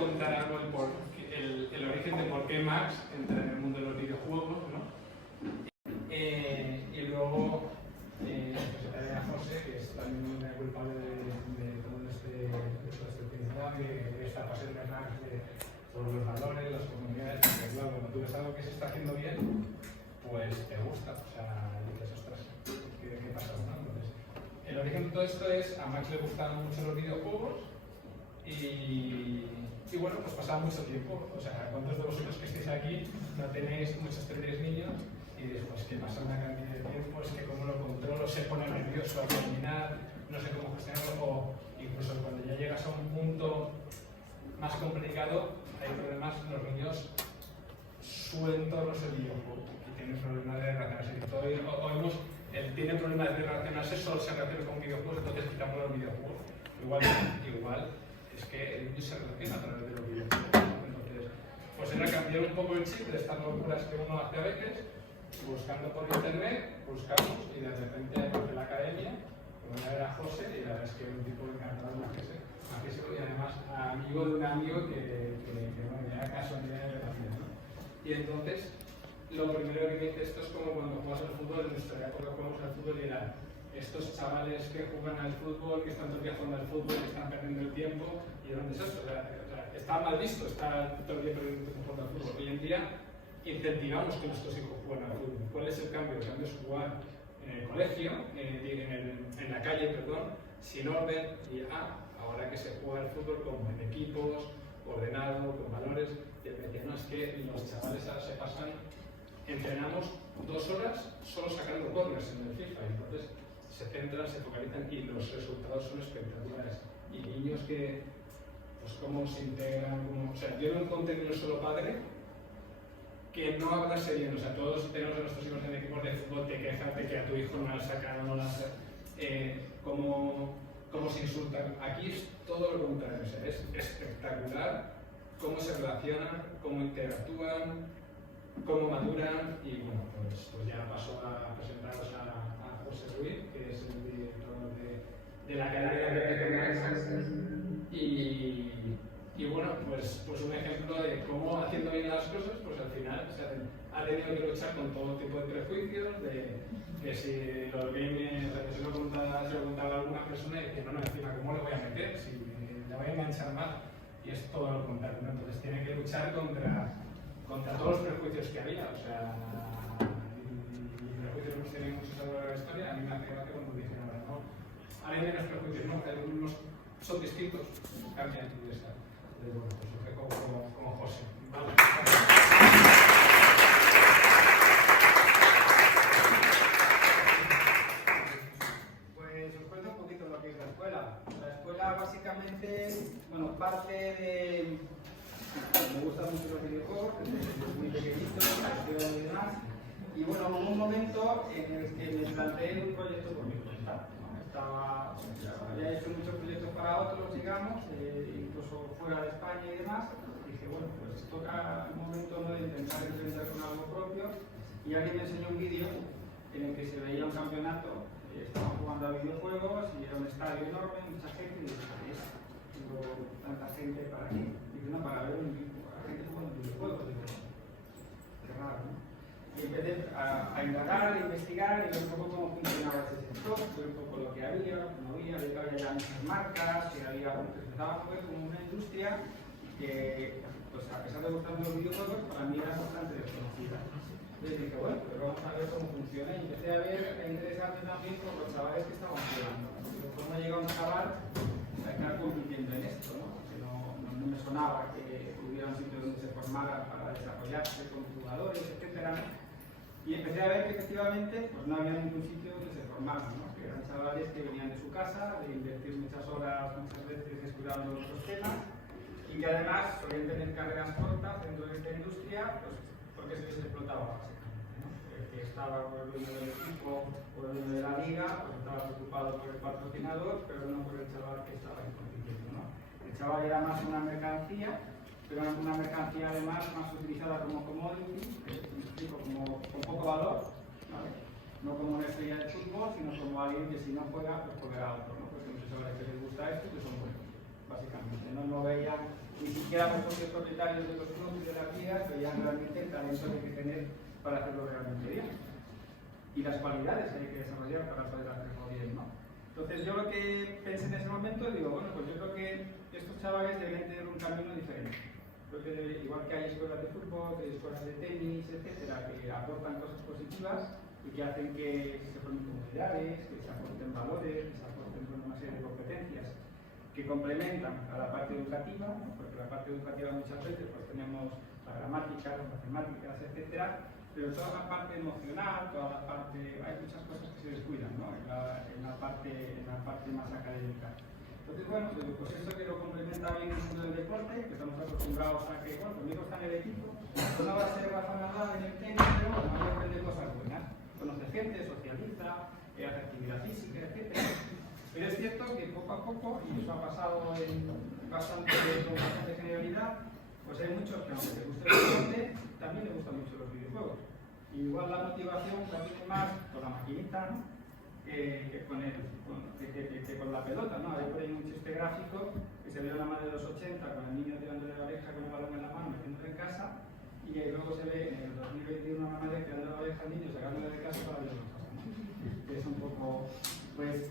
contar algo el origen de por qué Max entra en el mundo de los videojuegos, ¿no? Y luego presentaré a José, que es también el culpable de todo este tema, de esta pasión de Max por los valores, las comunidades, porque claro, cuando tú ves algo que se está haciendo bien, pues te gusta, o sea, dices, ostras, ¿qué pasa? ¿No? Entonces, el origen de todo esto es, a Max le gustaban mucho los videojuegos y bueno, pues pasaba mucho tiempo. O sea, ¿cuántos de vosotros que estéis aquí no tenéis muchos niños y después que pasa una cantidad de tiempo, es que cómo lo controlo, se pone nervioso al terminar, no sé cómo gestionarlo, o incluso cuando ya llegas a un punto más complicado, hay problemas, los niños suben todos los videojuegos y tienen problemas de relacionarse. Oímos, él tiene problemas de relacionarse, solo se relaciona con videojuegos, entonces quitamos los videojuegos. Igual es que el niño se relaciona a través de los videojuegos. Entonces, pues era cambiar un poco el chip de estas locuras que uno hace a veces, buscando por internet, buscamos y de repente en la academia, voy a ver a José y la verdad es que es un tipo encantador, majísimo y además amigo de un amigo que bueno, ya casualidad de relación, ¿no? Y entonces, lo primero que me dice esto es como cuando juegas al fútbol, en nuestra época jugamos al fútbol y era estos chavales que juegan al fútbol, que están todo el día jugando al fútbol, que están perdiendo el tiempo, y era un desastre. O sea, está mal visto estar todo el día perdiendo el tiempo jugando al fútbol. Hoy en día incentivamos que nuestros hijos jueguen al fútbol. ¿Cuál es el cambio? El cambio es jugar en el colegio, en la calle, perdón, sin orden, y ahora que se juega al fútbol como en equipos, ordenado, con valores, y me decía, no, es que los chavales ahora se pasan, entrenamos 2 horas solo sacando corners en el FIFA, y entonces se centran, se focalizan y los resultados son espectaculares. Y niños que, pues cómo se integran, o sea, yo no encontré ni un solo padre que no hablase bien. O sea, todos tenemos a nuestros hijos en equipos de fútbol, te quejas de que a tu hijo no la sacan, no la sacan, cómo se insultan. Aquí es todo lo contrario, o sea, es espectacular cómo se relacionan, cómo interactúan, cómo maduran y bueno, pues ya paso a presentaros a José Ruiz, que es el director de la academia de y bueno, pues un ejemplo de cómo haciendo bien las cosas, pues al final ha tenido que luchar con todo tipo de prejuicios, de que si los gamers, se lo preguntaba a alguna persona y dice, no, encima, ¿cómo le voy a meter? Si le voy a enganchar mal. Y es todo lo contrario, ¿no? Entonces tiene que luchar contra todos los prejuicios que había, o sea, y prejuicios hemos tenido muchos a lo largo de la historia. A mí me hace gracia cuando dijeron, no, hay menos prejuicios, no, algunos son distintos, cambian y ya está. Entonces, bueno, pues surge como José. Vale. Pues os cuento un poquito lo que es la escuela. La escuela básicamente, bueno, parte de... Me gustan mucho los videojuegos, desde muy pequeñito, y demás. Y bueno, hubo un momento en el que me planteé un proyecto por mi cuenta. Había hecho muchos proyectos para otros, digamos, incluso fuera de España y demás. Dije, bueno, pues toca un momento, ¿no?, de intentar emprender con algo propio. Y alguien me enseñó un vídeo en el que se veía un campeonato, estaban jugando a videojuegos y era un estadio enorme, mucha gente, y dije, tengo tanta gente para qué. Dice, no, para ver un gente jugando videojuegos. Digo, qué raro, ¿no? Y empecé a indagar, a investigar y ver un poco cómo funcionaba ese sector, ver un poco lo que había, no había, que había ya muchas marcas, que había, bueno, que se empezaba a mover como una industria que, pues a pesar de gustarme los videojuegos, para mí era bastante desconocida. Entonces dije, bueno, pues vamos a ver cómo funciona y empecé a ver, a interesarme también por los chavales que estaban jugando. ¿Cómo llega un chaval a estar compitiendo en esto, ¿no? Que no me sonaba que hubiera un sitio donde se formara para desarrollarse con jugadores, etcétera. Y empecé a ver que efectivamente pues no había ningún sitio donde se formaran, ¿no? Que eran chavales que venían de su casa, de invertir muchas horas, muchas veces estudiando otros temas, y que además solían tener carreras cortas dentro de esta industria, pues porque es que se explotaba básicamente, ¿no? El que estaba por el dueño del equipo o el dueño de la liga, pues estaba preocupado por el patrocinador, pero no por el chaval que estaba ahí compitiendo, ¿no? El chaval era más una mercancía, pero una mercancía además más utilizada como commodity, como con poco valor, ¿vale? No como una estrella de fútbol, sino como alguien que si no juega, pues jugará otro, ¿no? Porque muchos chavales que les gusta esto, que son buenos, básicamente. No veían, ni siquiera los propios propietarios de los clubes y de las ligas veían realmente el talento que hay que tener para hacerlo realmente bien. Y las cualidades que hay que desarrollar para poder hacerlo bien, ¿no? Entonces yo lo que pensé en ese momento, digo, bueno, pues yo creo que estos chavales deberían tener un camino diferente. Creo que igual que hay escuelas de fútbol, hay escuelas de tenis, etcétera, que aportan cosas positivas y que hacen que se formen comunidades, que se aporten valores, que se aporten una serie de competencias que complementan a la parte educativa, ¿no? Porque la parte educativa muchas veces pues tenemos la gramática, las matemáticas, etcétera, pero toda la parte emocional, toda la parte, hay muchas cosas que se descuidan, ¿no? en la parte más académica. Entonces, bueno, pues esto que lo complementa bien el mundo del deporte, que estamos acostumbrados a que, bueno, conmigo está en el equipo, pues no va a ser Rafa Nadal en el tenis, pero bueno, hay que aprender cosas buenas. Conoce gente, socializa, hace actividad física, etc. Pero es cierto que poco a poco, y eso ha pasado con bastante generalidad, pues hay muchos que aunque les guste el deporte, también les gustan mucho los videojuegos. Y igual la motivación la tiene más con la maquinita, ¿no? que con la pelota, ¿no? Hay por ahí un chiste gráfico que se ve una madre de los 80 con el niño tirándole la oreja con el balón en la mano, metiéndolo en casa, y luego se ve en el 2021 una madre tirándole la oreja al niño, sacándole de casa para verlo en casa, ¿no? Que es un poco, pues,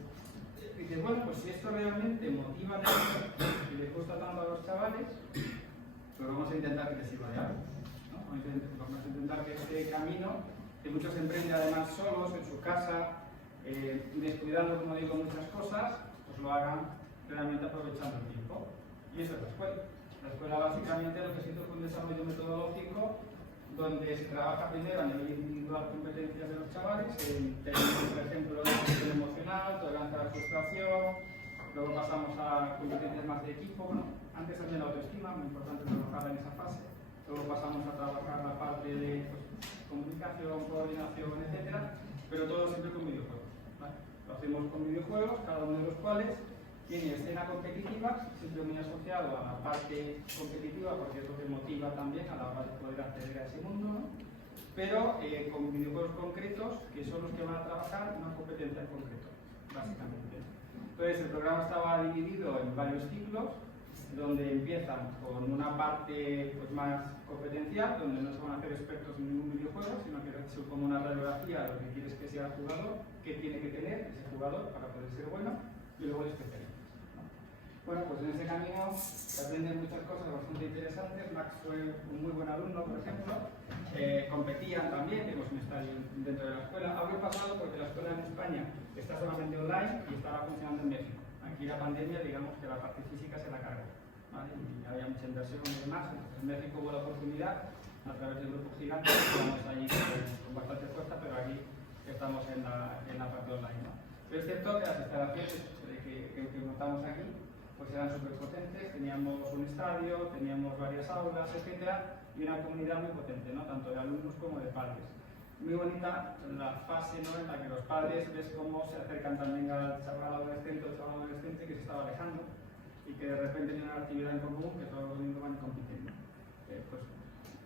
dices, bueno, pues si esto realmente motiva tanto y les gusta tanto a los chavales, pues vamos a intentar que les sirva de algo, ¿no? Vamos a intentar que este camino, que muchos emprenden además solos, en su casa, descuidando, como digo, muchas cosas, pues lo hagan realmente aprovechando el tiempo. Y eso es la escuela. La escuela básicamente lo que se hizo fue un desarrollo metodológico donde se trabaja primero a nivel individual competencias de los chavales, en términos, por ejemplo, de gestión emocional, tolerancia a la frustración, luego pasamos a competencias más de equipo, bueno, antes también la autoestima, muy importante trabajarla en esa fase, luego pasamos a trabajar la parte de pues, comunicación, coordinación, etcétera, pero todo siempre con videojuegos. ¿Vale? Lo hacemos con videojuegos, cada uno de los cuales tiene escena competitiva, siempre muy asociado a la parte competitiva, porque es lo que motiva también a la hora de poder acceder a ese mundo, ¿no? Pero con videojuegos concretos, que son los que van a trabajar una competencia en concreto, básicamente. Entonces, el programa estaba dividido en varios ciclos, donde empiezan con una parte pues, más competencial, donde no se van a hacer expertos en ningún videojuego, sino que es como una radiografía de lo que quieres que sea el jugador, qué tiene que tener ese jugador para poder ser bueno, y luego el especialista. Bueno, pues en ese camino se aprenden muchas cosas bastante interesantes. Max fue un muy buen alumno, por ejemplo. Competían también, tenemos un estadio dentro de la escuela. Algo pasado porque la escuela en España está solamente online y estaba funcionando en México. Aquí la pandemia, digamos que la parte física se la cargó, ¿vale? Y había mucha inversión y demás. Entonces en México hubo la oportunidad, a través del grupo gigante, estamos allí con bastante fuerza, pero aquí estamos en la parte online, ¿no? Pero es cierto que las instalaciones que montamos aquí pues eran súper potentes, teníamos un estadio, teníamos varias aulas, etcétera, y una comunidad muy potente, ¿no? Tanto de alumnos como de padres. Muy bonita la fase, ¿no? En la que los padres ves cómo se acercan también al chaval adolescente o chaval adolescente que se estaba alejando y que de repente tiene una actividad en común que todos los domingos van compitiendo. Pues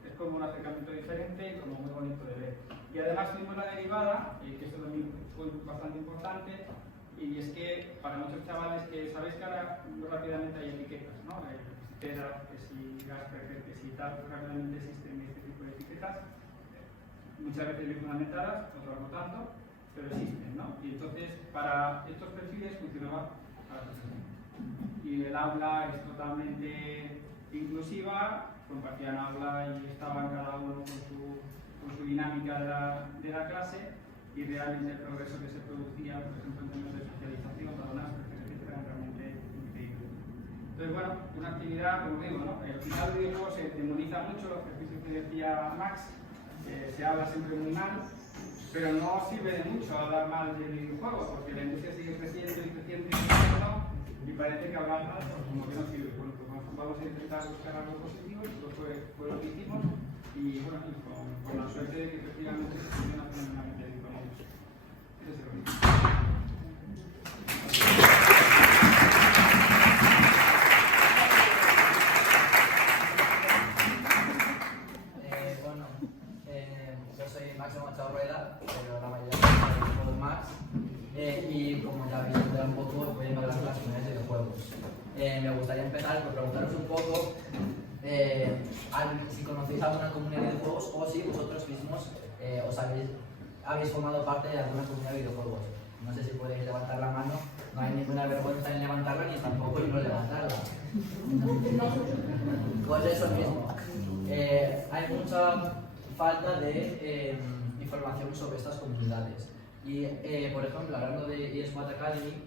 es como un acercamiento diferente y como muy bonito de ver. Y además tuvimos la derivada, que eso también fue bastante importante, y es que para muchos chavales que sabéis que ahora muy rápidamente hay etiquetas, ¿no? Que si TEDA, que si Asperger, que si tal, pues rápidamente existen este tipo de etiquetas, muchas veces bien fundamentadas, otras no tanto, pero existen, ¿no? Y entonces para estos perfiles funcionaba a la perfección. Y el aula es totalmente inclusiva, compartían aula y estaban cada uno con su dinámica de la clase, y realmente el progreso que se producía, por ejemplo, en términos de socialización, para etcétera, era realmente increíble. Entonces, bueno, una actividad, como digo, ¿no? Al final del videojuego se demoniza mucho los ejercicios que decía Max, se habla siempre muy mal, pero no sirve de mucho hablar mal del videojuego, porque la industria sigue creciendo y creciendo y creciendo, y parece que hablar mal, pues como que no sirve. Bueno, pues vamos a intentar buscar algo positivo, y eso fue lo que hicimos, y bueno, con la suerte de que efectivamente se funciona fenomenalmente bien con ellos. Ese es el origen. Yo soy Máximo Chaurreda, pero la mayoría de los Max, y como ya habéis visto un poco, voy a llevar las clases de videojuegos. Me gustaría empezar por preguntaros un poco si conocéis alguna comunidad de videojuegos o si vosotros mismos habéis formado parte de alguna comunidad de videojuegos. No sé si podéis levantar la mano, no hay ninguna vergüenza en levantarla ni tampoco en no levantarla. Pues eso mismo. Hay mucha falta de información sobre estas comunidades. Y, por ejemplo, hablando de eSWAT Academy,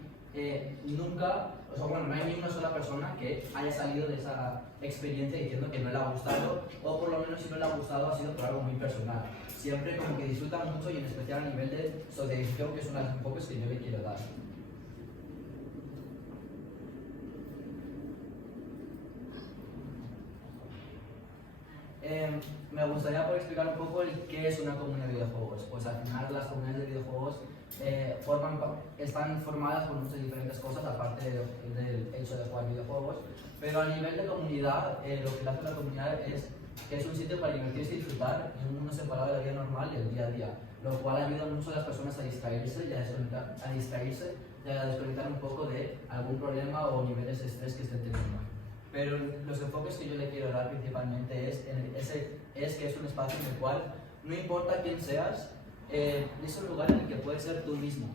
no hay ni una sola persona que haya salido de esa experiencia diciendo que no le ha gustado, o por lo menos si no le ha gustado ha sido por algo muy personal. Siempre como que disfrutan mucho y en especial a nivel de socialización, que es uno de los enfoques que yo le quiero dar. Me gustaría poder explicar un poco qué es una comunidad de videojuegos. Pues al final las comunidades de videojuegos están formadas por muchas diferentes cosas, aparte del hecho de jugar videojuegos, pero a nivel de comunidad, lo que hace la comunidad es que es un sitio para divertirse y disfrutar en un mundo separado de la vida normal y el día a día, lo cual ayuda mucho a las personas a distraerse y a desconectar un poco de algún problema o niveles de estrés que estén teniendo. Pero los enfoques que yo le quiero dar principalmente es que es un espacio en el cual no importa quién seas, es un lugar en el que puedes ser tú mismo.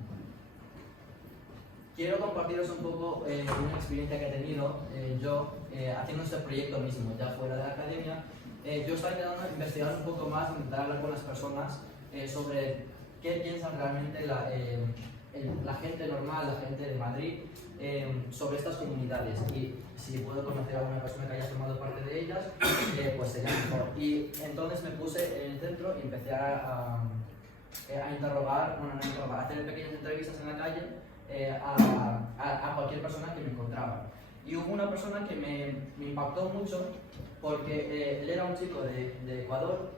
Quiero compartiros un poco una experiencia que he tenido yo haciendo este proyecto mismo, ya fuera de la academia. Yo estaba intentando investigar un poco más, intentar hablar con las personas sobre qué piensan realmente la gente normal, la gente de Madrid, sobre estas comunidades, y si puedo conocer a alguna persona que haya formado parte de ellas, pues sería mejor. Y entonces me puse en el centro y empecé a hacer pequeñas entrevistas en la calle a cualquier persona que me encontraba. Y hubo una persona que me impactó mucho porque él era un chico de Ecuador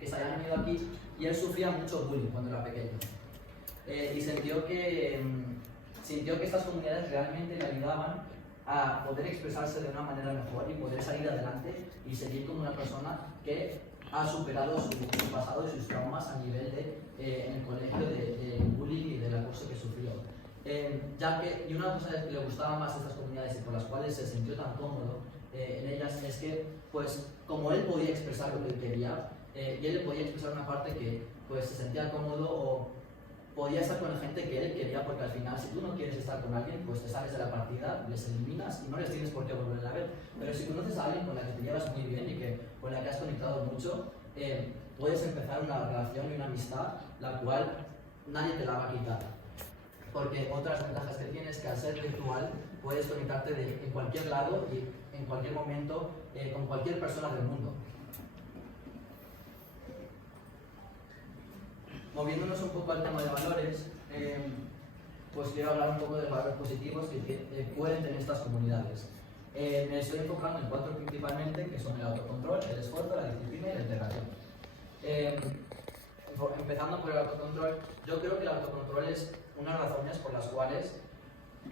que se había venido aquí y él sufría mucho bullying cuando era pequeño. Y sintió que estas comunidades realmente le ayudaban a poder expresarse de una manera mejor y poder salir adelante y seguir como una persona que ha superado su pasado y sus traumas a nivel en el colegio de bullying y del acoso que sufrió. Y una cosa que le gustaba más a estas comunidades y por las cuales se sintió tan cómodo en ellas es que, pues, como él podía expresar lo que él quería, y él le podía expresar una parte que pues, se sentía cómodo o podía estar con la gente que él quería, porque al final, si tú no quieres estar con alguien, pues te sales de la partida, les eliminas y no les tienes por qué volver a ver. Pero si conoces a alguien con la que te llevas muy bien y con la que has conectado mucho, puedes empezar una relación y una amistad, la cual nadie te la va a quitar. Porque otras ventajas que tienes es que al ser virtual puedes conectarte en cualquier lado y en cualquier momento con cualquier persona del mundo. Moviéndonos un poco al tema de valores, pues quiero hablar un poco de valores positivos que pueden tener estas comunidades. Me estoy enfocando en 4 principalmente, que son el autocontrol, el esfuerzo, la disciplina y la integración. Empezando por el autocontrol, yo creo que el autocontrol es una de las razones por las cuales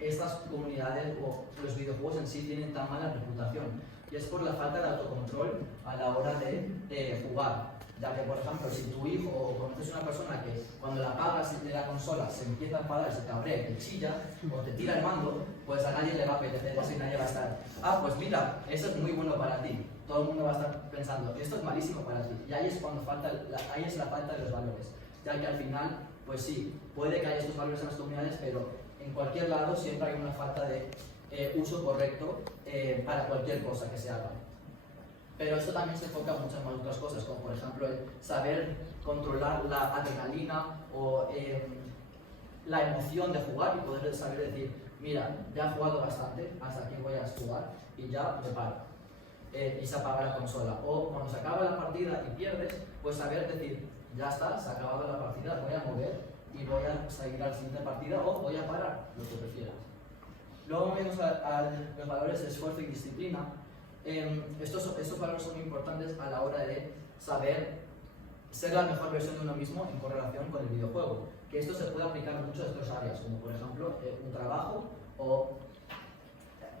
estas comunidades o los videojuegos en sí tienen tan mala reputación, y es por la falta de autocontrol a la hora de jugar. Ya que, por ejemplo, si tu hijo o conoces una persona que cuando la apagas de la consola se empieza a enfadar, se cabrea, te chilla o te tira el mando, pues a nadie le va a apetecer eso y nadie va a estar, pues mira, eso es muy bueno para ti. Todo el mundo va a estar pensando, esto es malísimo para ti. Y ahí es cuando ahí es la falta de los valores. Ya que al final, pues sí, puede que haya estos valores en las comunidades, pero en cualquier lado siempre hay una falta de uso correcto para cualquier cosa que se haga. Pero esto también se enfoca en muchas más otras cosas, como por ejemplo el saber controlar la adrenalina o la emoción de jugar y poder saber decir, mira, ya he jugado bastante, hasta aquí voy a jugar y ya me paro. Y se apaga la consola. O cuando se acaba la partida y pierdes, pues saber decir, ya está, se ha acabado la partida, voy a mover y voy a seguir a la siguiente partida o voy a parar, lo que prefieras. Luego vemos a los valores de esfuerzo y disciplina. Estos valores son muy importantes a la hora de saber ser la mejor versión de uno mismo en correlación con el videojuego. Que esto se puede aplicar en muchas otras áreas, como por ejemplo un trabajo o,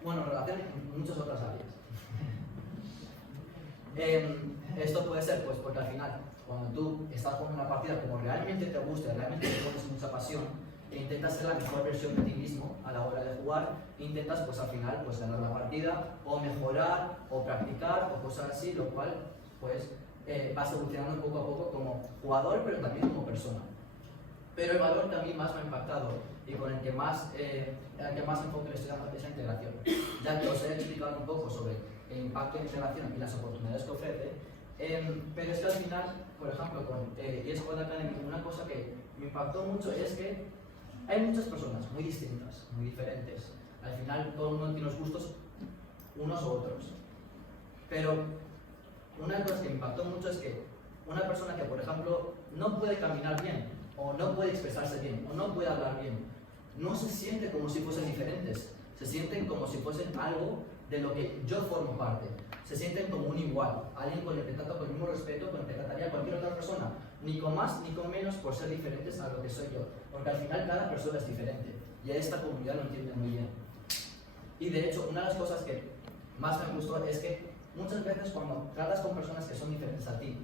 bueno, relación en muchas otras áreas. Esto puede ser, pues, porque al final, cuando tú estás jugando una partida como realmente te gusta, realmente te pones mucha pasión, e intentas ser la mejor versión de ti mismo a la hora de jugar, e intentas pues al final pues ganar la partida, o mejorar, o practicar, o cosas así, lo cual pues vas evolucionando poco a poco como jugador, pero también como persona. Pero el valor que a mí más me ha impactado y con el que más enfoque le estoy dando es la integración. Ya que os he explicado un poco sobre el impacto de integración y las oportunidades que ofrece, pero es que al final, por ejemplo, con eSquad Academy, una cosa que me impactó mucho es que hay muchas personas muy distintas, muy diferentes. Al final todo el mundo tiene los gustos unos u otros. Pero una de las cosas que me impactó mucho es que una persona que, por ejemplo, no puede caminar bien, o no puede expresarse bien, o no puede hablar bien, no se siente como si fuesen diferentes, se sienten como si fuesen algo de lo que yo formo parte, se sienten como un igual, alguien con el que trato con el mismo respeto con el que trataría a cualquier otra persona, ni con más ni con menos por ser diferentes a lo que soy yo, porque al final cada persona es diferente, y esta comunidad lo entiende muy bien. Y de hecho, una de las cosas que más me gustó es que muchas veces cuando tratas con personas que son diferentes a ti,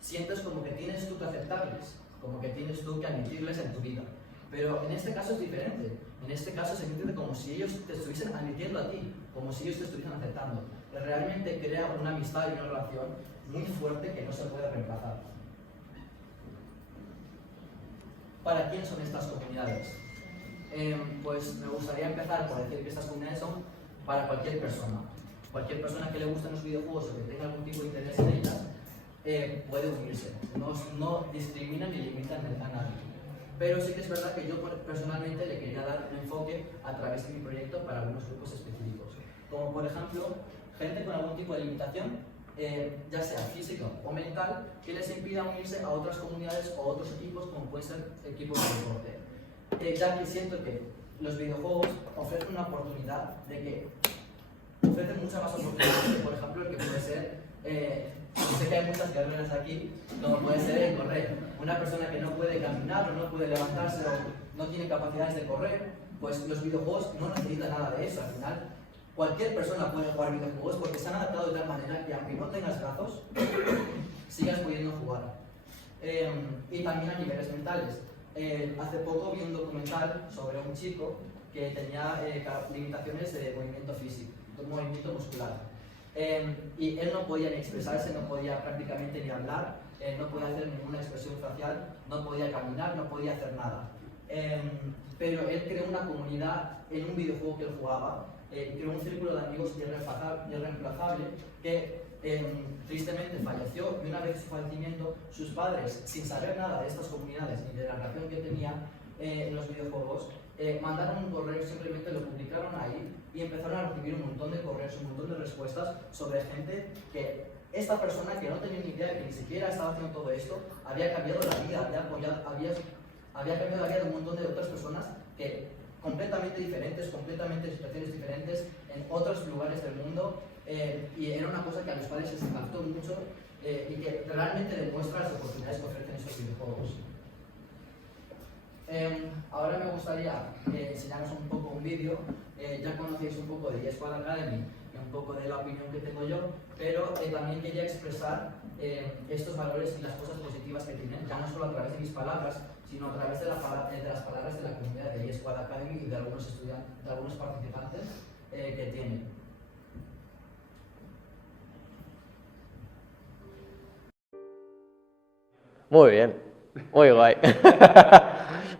sientes como que tienes tú que aceptarles, como que tienes tú que admitirles en tu vida. Pero en este caso es diferente. En este caso se entiende como si ellos te estuviesen admitiendo a ti, como si ellos te estuviesen aceptando. Realmente crea una amistad y una relación muy fuerte que no se puede reemplazar. ¿Para quién son estas comunidades? Pues me gustaría empezar por decir que estas comunidades son para cualquier persona. Cualquier persona que le gusten los videojuegos o que tenga algún tipo de interés en ellas puede unirse. No discriminan ni limitan a nadie. Pero sí que es verdad que yo personalmente le quería dar un enfoque a través de mi proyecto para algunos grupos específicos. Como por ejemplo, gente con algún tipo de limitación, ya sea física o mental, que les impida unirse a otras comunidades o otros equipos como pueden ser equipos de deporte. Ya que siento que los videojuegos ofrecen una oportunidad de que ofrecen muchas más oportunidades que por ejemplo el que puede ser sé que hay muchas carreras aquí, como puede ser el correr. Una persona que no puede caminar o no puede levantarse o no tiene capacidades de correr, pues los videojuegos no necesitan nada de eso. Al final, cualquier persona puede jugar videojuegos porque se han adaptado de tal manera que aunque no tengas brazos, sigas pudiendo jugar. Y también a niveles mentales. Hace poco vi un documental sobre un chico que tenía limitaciones de movimiento físico, de movimiento muscular. Y él no podía ni expresarse, no podía prácticamente ni hablar, no podía hacer ninguna expresión facial, no podía caminar, no podía hacer nada. Pero él creó una comunidad en un videojuego que él jugaba, creó un círculo de amigos irreemplazable que tristemente falleció, y una vez su fallecimiento, sus padres, sin saber nada de estas comunidades ni de la relación que tenía en los videojuegos, mandaron un correo, simplemente lo publicaron ahí y empezaron a recibir un montón de correos, un montón de respuestas sobre gente que esta persona que no tenía ni idea, que ni siquiera estaba haciendo todo esto, había cambiado la vida, había cambiado la vida de un montón de otras personas que completamente diferentes, completamente en situaciones diferentes, en otros lugares del mundo, y era una cosa que a los padres les impactó mucho y que realmente demuestra las oportunidades que ofrecen esos videojuegos. Ahora me gustaría enseñaros un poco un vídeo. Ya conocéis un poco de eSquad Academy y un poco de la opinión que tengo yo, pero también quería expresar estos valores y las cosas positivas que tienen, ya no solo a través de mis palabras, sino a través de las palabras de la comunidad de eSquad Academy y de algunos estudiantes, de algunos participantes que tienen. Muy bien, muy guay.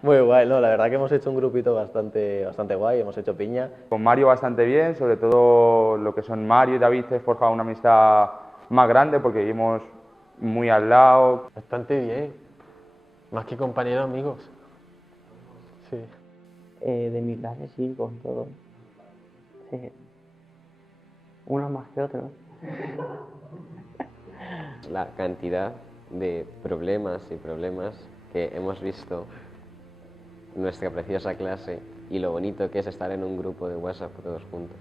Muy guay, no, la verdad que hemos hecho un grupito bastante guay, hemos hecho piña. Con Mario bastante bien, sobre todo lo que son Mario y David, se forjado una amistad más grande porque vivimos muy al lado. Bastante bien, más que compañeros, amigos. Sí. De mi clase sí, con todo. Sí. Unos más que otros. La cantidad de problemas que hemos visto en nuestra preciosa clase y lo bonito que es estar en un grupo de WhatsApp todos juntos.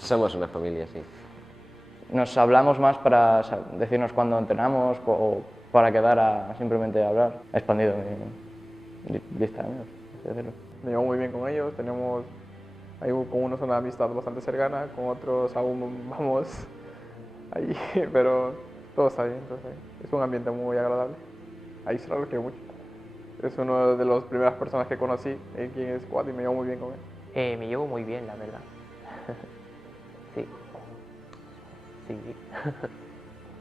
Somos una familia, sí. Nos hablamos más para decirnos cuando entrenamos o para quedar a simplemente hablar. He expandido mi lista de amigos, así decirlo. Me llevo muy bien con ellos, con unos una amistad bastante cercana, con otros aún vamos ahí, pero todo está bien, es un ambiente muy agradable. Ahí se lo quiero mucho. Es una de las primeras personas que conocí aquí en el squad y me llevo muy bien con él. Me llevo muy bien, la verdad. Sí. Sí.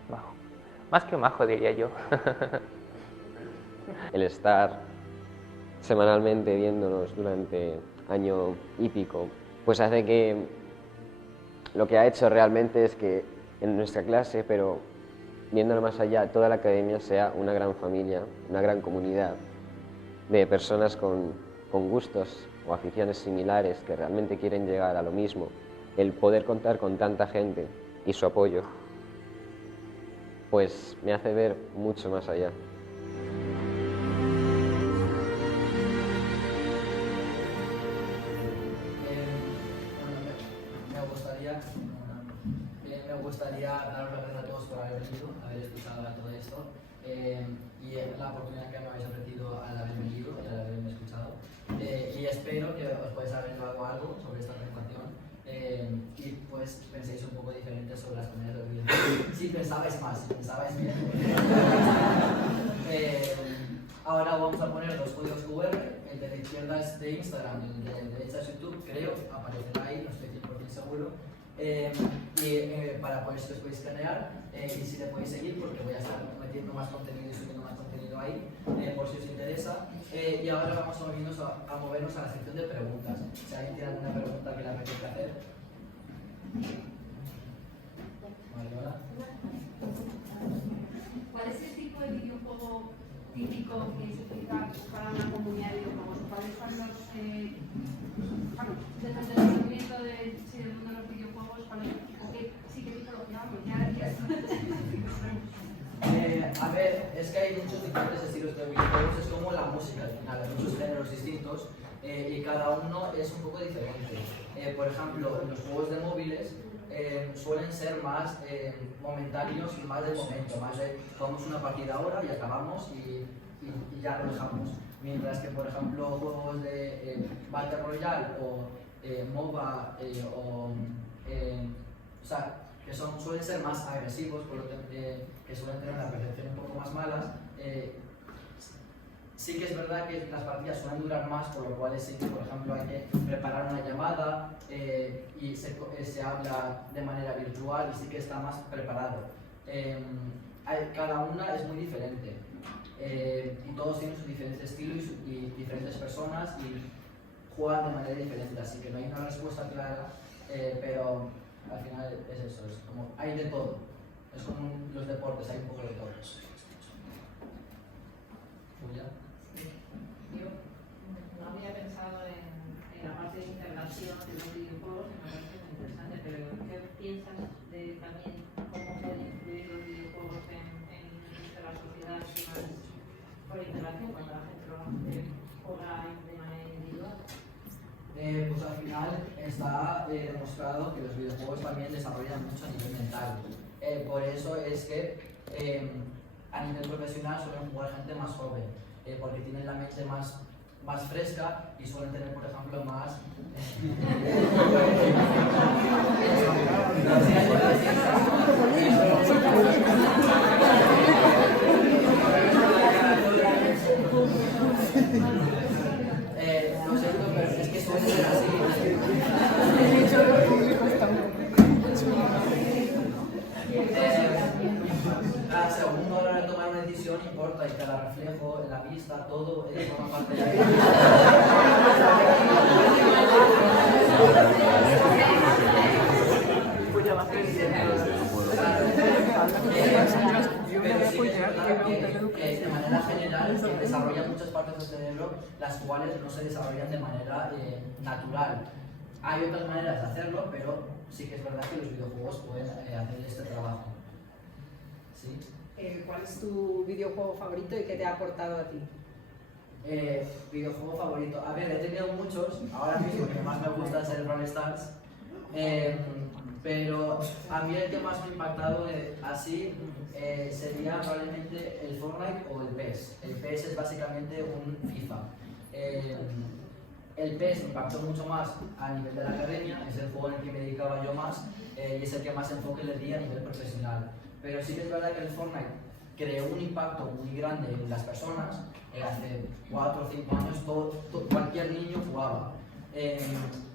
Majo. Más que majo, diría yo. El estar semanalmente viéndonos durante año y pico, pues hace que lo que ha hecho realmente es que en nuestra clase, pero viéndolo más allá, toda la academia sea una gran familia, una gran comunidad de personas con gustos o aficiones similares que realmente quieren llegar a lo mismo. El poder contar con tanta gente y su apoyo, pues me hace ver mucho más allá. Me gustaría daros las gracias a todos por haber venido, haber escuchado todo esto y la oportunidad que me habéis ofrecido al haber venido y al haberme escuchado. Y espero que os podáis haber llevado algo sobre esta presentación y pues penséis un poco diferente sobre las comunidades de videojuegos. Si pensabais más, si pensabais bien. Ahora vamos a poner los códigos QR, el de la izquierda es de Instagram, el de la derecha es YouTube, creo, aparecerá ahí, no estoy 100% seguro. Para poder si os podéis escanear y si le podéis seguir porque voy a estar metiendo más contenido y subiendo más contenido ahí por si os interesa. Y ahora vamos a movernos a la sección de preguntas. Si alguien tiene alguna pregunta que le apetezca hacer. Vale, hola. ¿Cuál es el tipo de videojuego típico que se utiliza para una comunidad de videojuegos? ¿Cuáles son los desde el descubrimiento del mundo de los videojuegos, qué tipología vamos? A ver, es que hay muchos diferentes estilos de videojuegos, es como la música al final, hay muchos géneros distintos y cada uno es un poco diferente. Por ejemplo, los juegos de móviles suelen ser más momentáneos y más del momento, más de jugamos una partida ahora y acabamos y ya lo dejamos. Mientras que, por ejemplo, juegos de Battle Royale o MOBA o sea, que suelen ser más agresivos, por lo que suelen tener una percepción un poco más malas, sí que es verdad que las partidas suelen durar más, por lo cual sí que, por ejemplo, hay que preparar una llamada y se habla de manera virtual y sí que está más preparado. Cada una es muy diferente y todos tienen su diferente estilo y diferentes personas y juegan de manera diferente, así que no hay una respuesta clara, pero al final es eso, es como hay de todo, es como los deportes, hay un poco de todo. ¿Julia? Yo no había pensado en la parte de integración de los videojuegos, me parece muy interesante, pero ¿qué piensas de también cómo pueden influir los videojuegos en la sociedad por interacción cuando la gente lo juega de manera individual? Pues al final está demostrado que los videojuegos también desarrollan mucho a nivel mental. Por eso es que a nivel profesional suelen jugar gente más joven, porque tienen la mente más fresca y suelen tener, por ejemplo, más... Lo siento, pero es que suele ser así. Cada segundo a la hora de tomar una decisión importa y cada reflejo, la vista, todo forma parte de la vida. De manera general se desarrollan muchas partes del cerebro las cuales no se desarrollan de manera natural. Hay otras maneras de hacerlo, pero sí que es verdad que los videojuegos pueden hacer este trabajo. ¿Sí? ¿Cuál es tu videojuego favorito y qué te ha aportado a ti? Videojuego favorito. A ver, he tenido muchos. Ahora mismo el que más me gusta es el Brawl Stars. Pero a mí el que más me ha impactado así sería probablemente el Fortnite o el PES. El PES es básicamente un FIFA. El PES me impactó mucho más a nivel de la academia, es el juego en el que me dedicaba yo más y es el que más enfoque le di a nivel profesional. Pero sí que es verdad que el Fortnite creó un impacto muy grande en las personas. Hace 4 o 5 años cualquier niño jugaba.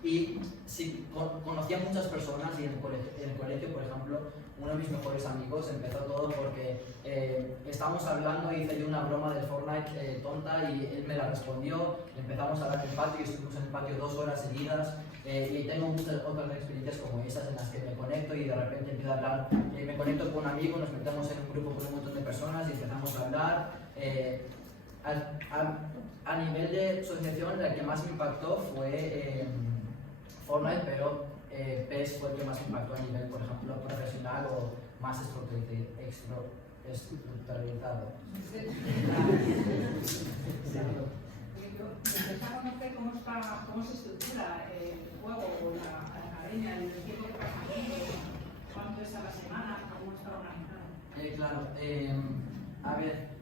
Y sí, conocí a muchas personas y en el colegio, por ejemplo, uno de mis mejores amigos empezó todo porque estábamos hablando, hice yo una broma del Fortnite tonta y él me la respondió, empezamos a hablar en el patio y estuvimos en el patio 2 horas seguidas y tengo muchas otras experiencias como esas en las que me conecto y de repente empiezo a hablar, me conecto con un amigo, nos metemos en un grupo con un montón de personas y empezamos a hablar. A nivel de asociación, el que más me impactó fue Fortnite, pero PES fue el que más me impactó a nivel, por ejemplo, profesional o más estructuralizado. Empezar a conocer cómo se estructura el juego o la academia, el tiempo que pasa aquí, cuánto es a la semana, cómo está organizado. Claro, a ver.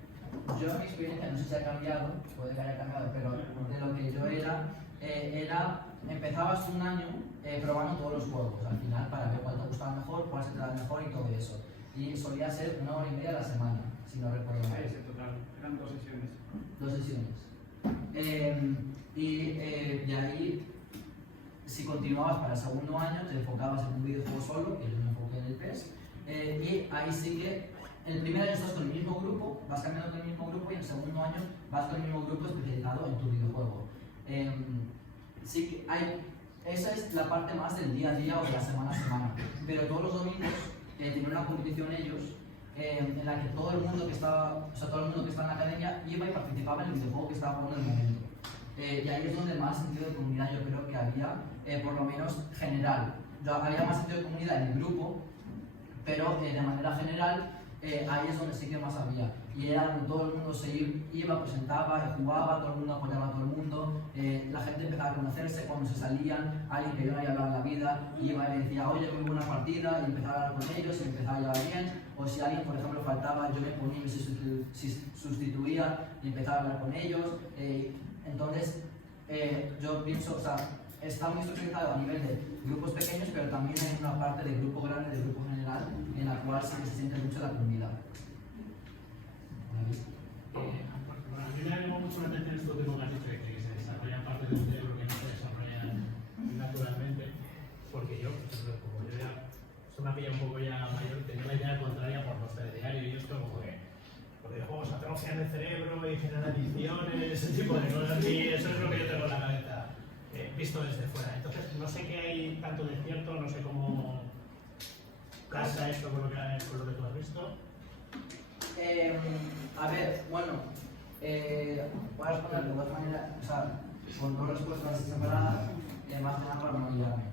Yo mi experiencia no sé si ha cambiado, puede que haya cambiado, pero de lo que yo era empezabas un año probando todos los juegos al final para ver cuál te gustaba mejor, cuál se te da mejor y todo eso. Y solía ser 1 hora y media a la semana, si no recuerdo mal. Sí, total, eran 2 sesiones. 2 sesiones. De ahí, si continuabas para el segundo año, te enfocabas en un videojuego solo, que yo me enfoqué en el PES, y ahí sí que el primer año estás con el mismo grupo, vas cambiando con el mismo grupo y en el segundo año vas con el mismo grupo especializado en tu videojuego. Sí que esa es la parte más del día a día o de la semana a semana, pero todos los domingos tenían una competición ellos en la que todo el mundo que estaba, todo el mundo que estaba en la academia iba y participaba en el videojuego que estaba jugando en el momento. Y ahí es donde más sentido de comunidad yo creo que había, por lo menos general. Había más sentido de comunidad en el grupo, pero de manera general ahí es donde sí que más había. Y era donde todo el mundo se iba, presentaba, jugaba, todo el mundo apoyaba a todo el mundo, la gente empezaba a conocerse cuando se salían, alguien que yo no había hablado en la vida, iba y me decía, oye, muy buena partida, y empezaba a hablar con ellos y empezaba a llevar bien, o si alguien, por ejemplo, faltaba, yo me ponía y me sustituía y empezaba a hablar con ellos. Entonces, yo pienso, o sea, está muy socializado a nivel de grupos pequeños, pero también hay una parte de grupo grande, de grupo general, en la cual sí que se siente mucho la comunidad. Bueno, a mí me llamó mucho la atención esto último que has dicho, de que se desarrolla parte del cerebro que no se desarrolla naturalmente, porque yo, como yo ya, esto me ha pillado un poco ya mayor, tenía la idea contraria por los telediarios y esto como que los videojuegos atrofian el cerebro y generan adicciones, ese tipo de cosas, y eso es lo que yo tengo en la cabeza. Visto desde fuera. Entonces, no sé qué hay tanto de cierto, no sé cómo casa esto con lo que tú has visto. A ver, bueno, voy a responder de 2 maneras, o sea, con 2 respuestas separadas, más que nada para no olvidarme.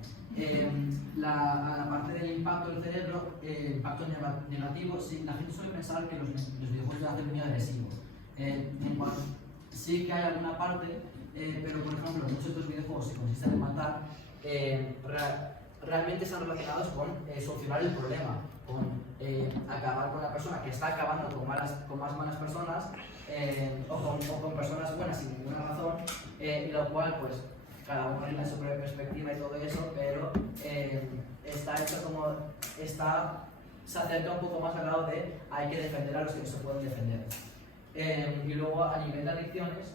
A la parte del impacto del cerebro, impacto negativo, sí, la gente suele pensar que los videojuegos van a ser muy agresivos. Sí que hay alguna parte, pero por ejemplo, muchos de los videojuegos que consisten en matar, realmente están relacionados con solucionar el problema, con acabar con la persona que está acabando con más malas personas o con personas buenas sin ninguna razón, y lo cual, pues, cada uno tiene su propia perspectiva y todo eso, pero está hecho como, se acerca un poco más al lado de hay que defender a los que no se pueden defender. Y luego, a nivel de adicciones,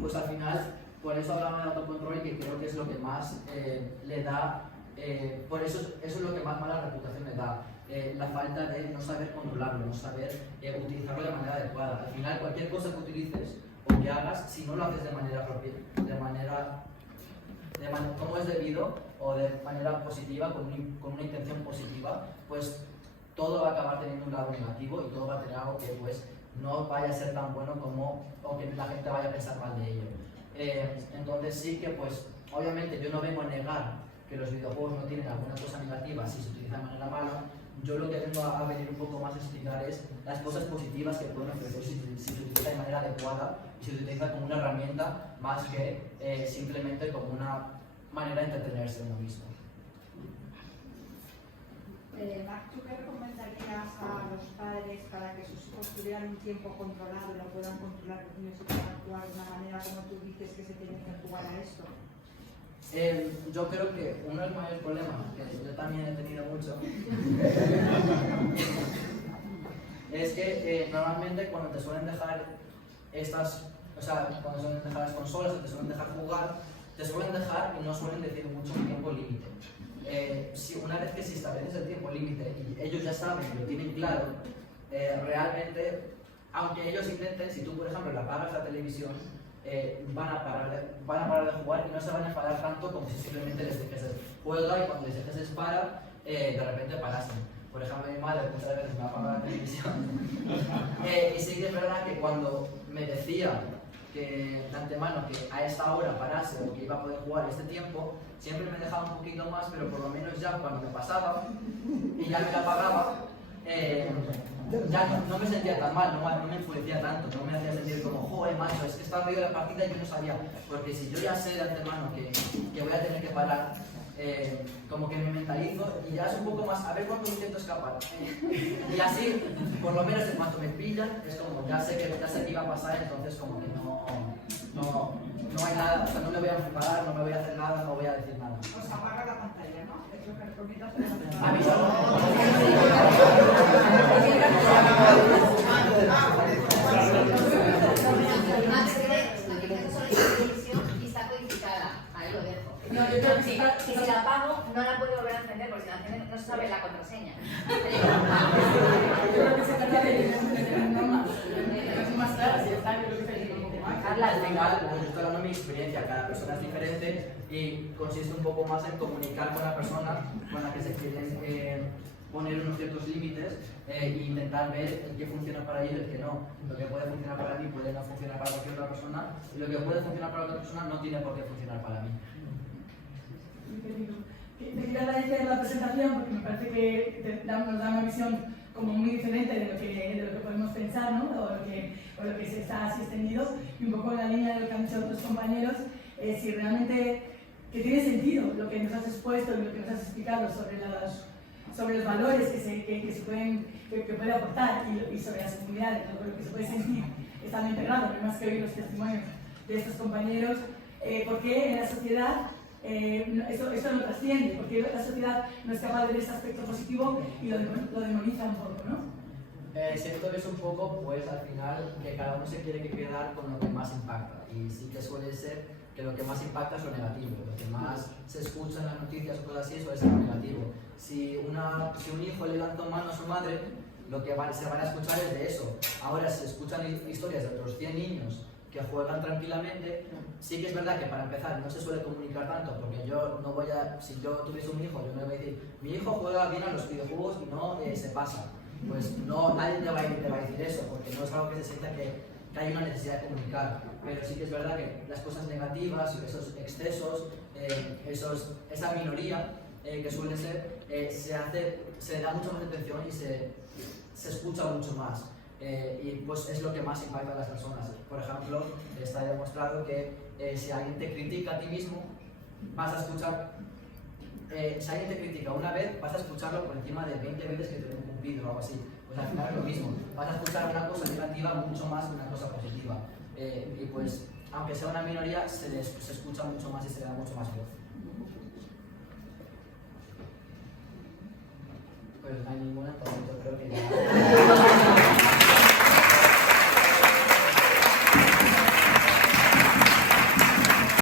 pues al final, por eso hablamos de autocontrol y que creo que es lo que más le da, por eso es lo que más mala reputación le da, la falta de no saber controlarlo, no saber utilizarlo de manera adecuada. Al final, cualquier cosa que utilices o que hagas, si no lo haces de manera propia, como es debido o de manera positiva, con una intención positiva, pues todo va a acabar teniendo un lado negativo y todo va a tener algo que pues no vaya a ser tan bueno como, o que la gente vaya a pensar mal de ello. Entonces sí que pues, obviamente yo no vengo a negar que los videojuegos no tienen alguna cosa negativa si se utiliza de manera mala. Yo lo que vengo a venir un poco más a explicar es las cosas positivas que pueden ofrecer si se utiliza de manera adecuada y se utiliza como una herramienta más que simplemente como una manera de entretenerse uno mismo. Marc, ¿tú qué recomendarías a los padres para que sus hijos tuvieran un tiempo controlado y lo puedan controlar los niños y puedan actuar de una manera como tú dices que se tiene que jugar a esto? Yo creo que uno de los mayores problemas, que yo también he tenido mucho, es que normalmente cuando te suelen dejar cuando suelen dejar las consolas o te suelen dejar jugar, te suelen dejar y no suelen decir mucho un tiempo límite. Una vez que si estableces el tiempo límite y ellos ya saben y lo tienen claro, realmente, aunque ellos intenten, si tú por ejemplo le apagas la televisión, van a parar de jugar y no se van a enfadar tanto como si simplemente les dejes juega y cuando les dejes para, de repente parasen. Por ejemplo, mi madre muchas veces me ha apagado la televisión y sí que es verdad que cuando me decía que de antemano que a esta hora parase o que iba a poder jugar este tiempo, siempre me dejaba un poquito más, pero por lo menos ya cuando me pasaba y ya me la apagaba, ya no me sentía tan mal, no me enfurecía tanto, no me hacía sentir como, joder, macho, es que estaba medio de la partida y yo no sabía, porque si yo ya sé de antemano que voy a tener que parar, como que me mentalizo y ya es un poco más, a ver cuánto intento escapar. Y así, por lo menos en cuanto me pillan, es como, ya sé que iba a pasar, entonces como que no hay nada, o sea, no me voy a enfadar, no me voy a hacer nada, no voy a decir nada. Os apaga la pantalla, ¿no? Es lo que recomiendas hacer. Y está codificada, ahí lo dejo. No, yo creo que sí. Si la apago, no la puedo volver a encender porque si la enciende no se sabe la contraseña. Yo creo que se trata de normas. Es más claro, si está, yo creo que es un poco más. Al final, como yo estoy hablando de mi experiencia, cada persona es diferente y consiste un poco más en comunicar con la persona con la que se quieren poner unos ciertos límites e intentar ver el que funciona para ellos y el que no. Lo que puede funcionar para mí puede no funcionar para cualquier otra persona y lo que puede funcionar para otra persona no tiene por qué funcionar para mí. Te quiero agradecer la presentación porque me parece que nos da una visión como muy diferente de lo que podemos pensar, ¿no? o lo que se está así extendido y un poco en la línea de lo que han dicho otros compañeros, si realmente que tiene sentido lo que nos has expuesto y lo que nos has explicado sobre los valores que puede aportar y sobre las comunidades, lo que se puede sentir estando integrado, no más que oír los testimonios de estos compañeros, porque en la sociedad esto no trasciende, porque la sociedad no es capaz de ver ese aspecto positivo y lo demoniza un poco, ¿no? Siento que es un poco, pues al final, que cada uno se quiere quedar con lo que más impacta y sí que suele ser que lo que más impacta es lo negativo, lo que más se escucha en las noticias o cosas así suele ser lo negativo. Si un hijo le lanza mano a su madre, lo que se van a escuchar es de eso. Ahora, si escuchan historias de otros 100 niños que juegan tranquilamente, sí que es verdad que para empezar no se suele comunicar tanto, porque yo no voy a, si yo tuviese un hijo, yo no voy a decir, mi hijo juega bien a los videojuegos y no se pasa. Pues no, nadie te va a decir eso, porque no es algo que se sienta que hay una necesidad de comunicar, pero sí que es verdad que las cosas negativas, esos excesos, esa minoría que suele ser, se da mucha más atención y se escucha mucho más. Y pues es lo que más impacta a las personas. Por ejemplo, está demostrado que si alguien te critica a ti mismo, vas a escuchar, si alguien te critica una vez, vas a escucharlo por encima de 20 veces que te den un cumplido o algo así. Pues al final es lo mismo, vas a escuchar una cosa negativa mucho más que una cosa positiva. Y pues, aunque sea una minoría, se escucha mucho más y se le da mucho más voz. Pues no hay ninguna, entonces yo creo que ya.